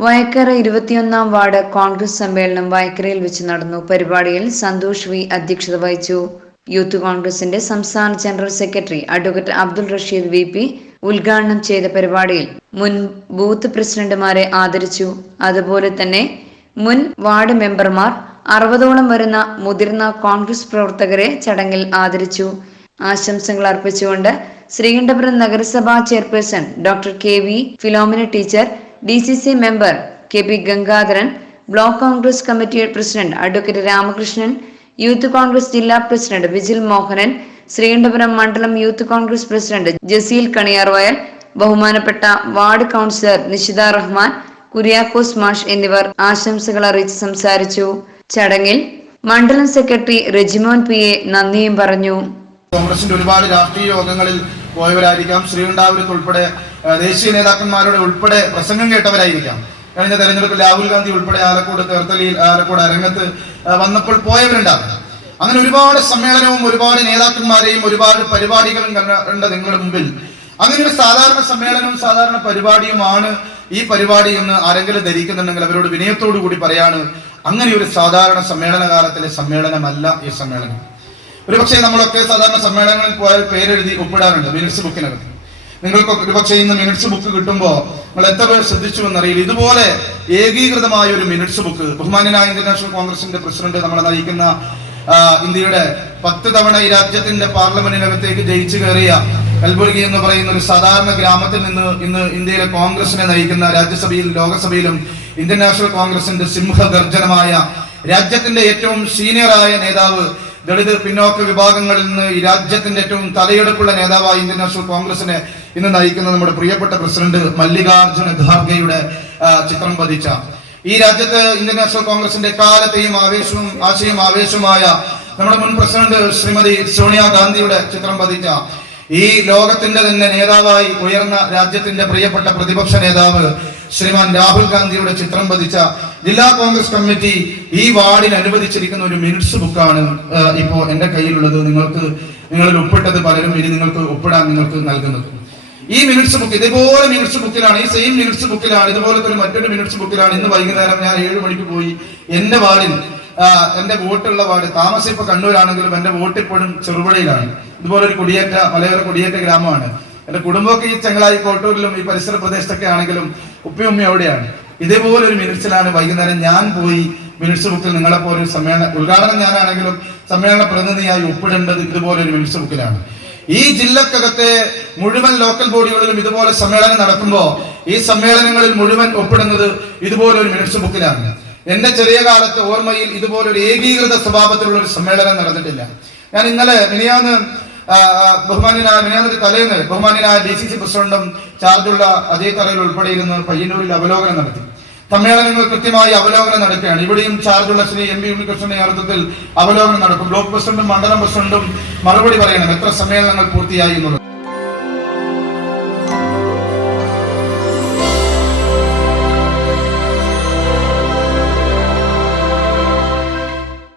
വയക്കര ഇരുപത്തിയൊന്നാം വാർഡ് കോൺഗ്രസ് സമ്മേളനം വയക്കരയിൽ വെച്ച് നടന്നു. പരിപാടിയിൽ സന്തോഷ് വി അധ്യക്ഷത വഹിച്ചു. യൂത്ത് കോൺഗ്രസിന്റെ സംസ്ഥാന general secretary advocate Abdul Rasheed V P ഉദ്ഘാടനം ചെയ്ത പരിപാടിയിൽ മുൻ ബൂത്ത് പ്രസിഡന്റുമാരെ ആദരിച്ചു. അതുപോലെ തന്നെ മുൻ വാർഡ് മെമ്പർമാർ അറുപതോളം വരുന്ന മുതിർന്ന കോൺഗ്രസ് പ്രവർത്തകരെ ചടങ്ങിൽ ആദരിച്ചു. ആശംസകൾ അർപ്പിച്ചുകൊണ്ട് ശ്രീകണ്ഠപുരം നഗരസഭാ chairperson doctor K V Philomina teacher D C C member K P Gangadharan block Congress committee president advocate Ramakrishnan youth Congress ജില്ലാ പ്രസിഡന്റ് വിജിൽ മോഹനൻ ശ്രീകണ്ഠപുരം മണ്ഡലം youth Congress president Jaseel Kaniyarvayal ബഹുമാനപ്പെട്ട വാർഡ് കൗൺസിലർ നിഷിത റഹ്മാൻ കുര്യാക്കോസ് മാഷ് എന്നിവർ ആശംസകൾ അറിയിച്ച് സംസാരിച്ചു. ചടങ്ങിൽ മണ്ഡലം സെക്രട്ടറി റെജിമോൻ പി എ നന്ദിയും പറഞ്ഞു. കോൺഗ്രസിന്റെ ഒരുപാട് രാഷ്ട്രീയ യോഗങ്ങളിൽ പോയവരായിരിക്കാം. ശ്രീകണ്ഠാപുരത്ത് ഉൾപ്പെടെ ദേശീയ നേതാക്കന്മാരുടെ ഉൾപ്പെടെ പ്രസംഗം കേട്ടവരായിരിക്കാം. കഴിഞ്ഞ തെരഞ്ഞെടുപ്പിൽ രാഹുൽ ഗാന്ധി ഉൾപ്പെടെ ആലക്കോട് തേർത്തലിയിൽ ആലക്കോട് അരങ്ങത്ത് വന്നപ്പോൾ പോയവരുണ്ടാകും അങ്ങനെ ഒരുപാട് സമ്മേളനവും ഒരുപാട് നേതാക്കന്മാരെയും ഒരുപാട് പരിപാടികളും കണ്ടിട്ടുണ്ട് നിങ്ങളുടെ മുമ്പിൽ. അങ്ങനെ ഒരു സാധാരണ സമ്മേളനവും സാധാരണ പരിപാടിയുമാണ് ഈ പരിപാടി എന്ന് ആരെങ്കിലും ധരിക്കുന്നുണ്ടെങ്കിൽ അവരോട് വിനയത്തോടു കൂടി പറയാണ് അങ്ങനെ ഒരു സാധാരണ സമ്മേളന കാലത്തിലെ സമ്മേളനമല്ല ഈ സമ്മേളനം. ഒരുപക്ഷെ നമ്മളൊക്കെ സാധാരണ സമ്മേളനങ്ങളിൽ പോയാൽ പേരെഴുതി ഒപ്പിടാറുണ്ട് മിനിറ്റ്സ് ബുക്കിനകത്ത്. നിങ്ങൾക്കൊക്കെ ഒരുപക്ഷെ ഇന്ന് മിനിറ്റ്സ് ബുക്ക് കിട്ടുമ്പോൾ നമ്മൾ എത്ര പേർ ശ്രദ്ധിച്ചു എന്നറിയില്ല ഇതുപോലെ ഏകീകൃതമായ ഒരു മിനിറ്റ്സ് ബുക്ക് ബഹുമാന്യനായ ഇന്ത്യൻ കോൺഗ്രസിന്റെ പ്രസിഡന്റ് നമ്മളെ നയിക്കുന്ന ഇന്ത്യയുടെ പത്ത് തവണ ഈ രാജ്യത്തിന്റെ പാർലമെന്റിനകത്തേക്ക് ജയിച്ചു കയറിയ കൽബുർഗി എന്ന് പറയുന്ന ഒരു സാധാരണ ഗ്രാമത്തിൽ നിന്ന് ഇന്ന് ഇന്ത്യയിലെ കോൺഗ്രസിനെ നയിക്കുന്ന രാജ്യസഭയിലും ലോകസഭയിലും ഇന്ത്യൻ നാഷണൽ കോൺഗ്രസിന്റെ സിംഹഗർജനമായ രാജ്യത്തിന്റെ ഏറ്റവും സീനിയറായ നേതാവ് ദളിത് പിന്നോക്ക വിഭാഗങ്ങളിൽ നിന്ന് ഈ രാജ്യത്തിന്റെ ഏറ്റവും തലയെടുപ്പുള്ള നേതാവായി ഇന്ത്യൻ നാഷണൽ കോൺഗ്രസിനെ ഇന്ന് നയിക്കുന്ന നമ്മുടെ പ്രിയപ്പെട്ട പ്രസിഡന്റ് മല്ലികാർജുന ഖാർഗെയുടെ ചിത്രം പതിച്ച. ഈ രാജ്യത്ത് ഇന്ത്യൻ നാഷണൽ കോൺഗ്രസിന്റെ കാലത്തെയും ആവേശവും ആശയം ആവേശമായ നമ്മുടെ മുൻ പ്രസിഡന്റ് ശ്രീമതി സോണിയാഗാന്ധിയുടെ ചിത്രം പതിച്ച. ഈ ലോകത്തിന്റെ തന്നെ നേതാവായി ഉയർന്ന രാജ്യത്തിന്റെ പ്രിയപ്പെട്ട പ്രതിപക്ഷ നേതാവ് ശ്രീമാൻ രാഹുൽ ഗാന്ധിയുടെ ചിത്രം പതിച്ച ജില്ലാ കോൺഗ്രസ് കമ്മിറ്റി ഈ വാർഡിന് അനുവദിച്ചിരിക്കുന്ന ഒരു മിനിറ്റ്സ് ബുക്കാണ് ഇപ്പോൾ ഇപ്പോ എന്റെ കയ്യിലുള്ളത്. നിങ്ങൾക്ക് നിങ്ങളിൽ ഒപ്പിട്ടത് പലരും ഇനി നിങ്ങൾക്ക് ഒപ്പിടാൻ നിങ്ങൾക്ക് നൽകുന്നത്. ഈ മിനിറ്റ്സ് ബുക്ക് ഇതുപോലെ മിനിറ്റ്സ് ബുക്കിലാണ് ഈ സെയിം മിനിറ്റ്സ് ബുക്കിലാണ് ഇതുപോലെ ഒരു മറ്റൊരു മിനിറ്റ്സ് ബുക്കിലാണ് ഇന്ന് വൈകുന്നേരം ഞാൻ ഏഴ് മണിക്ക് പോയി എന്റെ വാർഡിൽ എന്റെ വോട്ടുള്ള വാർഡ് താമസം ഇപ്പോൾ കണ്ണൂരാണെങ്കിലും എന്റെ വോട്ട് ഇപ്പോഴും ചെറുപുഴയിലാണ്. ഇതുപോലെ ഒരു കുടിയേറ്റ മലയോര കുടിയേറ്റ ഗ്രാമമാണ്. എന്റെ കുടുംബമൊക്കെ ഈ ചെങ്ങളായി കോട്ടൂരിലും ഈ പരിസര പ്രദേശത്തൊക്കെ ആണെങ്കിലും ഉപ്പയും എവിടെയാണ് അവിടെയാണ്. ഇതേപോലെ ഒരു മിനിറ്റ്സിലാണ് വൈകുന്നേരം ഞാൻ പോയി മിനിറ്റ്സ് ബുക്കിൽ നിങ്ങളെ പോലെ ഒരു സമ്മേളന ഉദ്ഘാടനം ഞാനാണെങ്കിലും സമ്മേളന പ്രതിനിധിയായി ഒപ്പിടേണ്ടത് ഇതുപോലെ ഒരു മിനിറ്റ്സ് ബുക്കിലാണ്. ഈ ജില്ലക്കകത്തെ മുഴുവൻ ലോക്കൽ ബോഡികളിലും ഇതുപോലെ സമ്മേളനം നടക്കുമ്പോൾ ഈ സമ്മേളനങ്ങളിൽ മുഴുവൻ ഒപ്പിടുന്നത് ഇതുപോലെ ഒരു മിനിറ്റ്സ് ബുക്കിലാണ്. എന്റെ ചെറിയ കാലത്തെ ഓർമ്മയിൽ ഇതുപോലെ ഒരു ഏകീകൃത സ്വഭാവത്തിലുള്ള ഒരു സമ്മേളനം നടന്നിട്ടില്ല. ഞാൻ ഇന്നലെ മിനിയാന്ന് ബഹുമാന്യനായ മിനിയാന്നൊരു തലേന്ന് ബഹുമാന്യനായ ഡി സി സി പ്രസിഡന്റും ചാർജുള്ള അതേ തറയിൽ ഉൾപ്പെടെയിരുന്ന് പയ്യന്നൂരിൽ അവലോകനം നടത്തി. സമ്മേളനങ്ങൾ കൃത്യമായി അവലോകനം നടക്കുകയാണ്. ഇവിടെയും ചാർജുള്ള ശ്രീ എം പി ഉണ്ണികൃഷ്ണന്റെ നേതൃത്വത്തിൽ അവലോകനം നടക്കും. ബ്ലോക്ക് പ്രസിഡന്റും മണ്ഡലം പ്രസിഡന്റും മറുപടി പറയണം. എത്ര സമ്മേളനങ്ങൾ പൂർത്തിയായി എന്നുള്ളത്.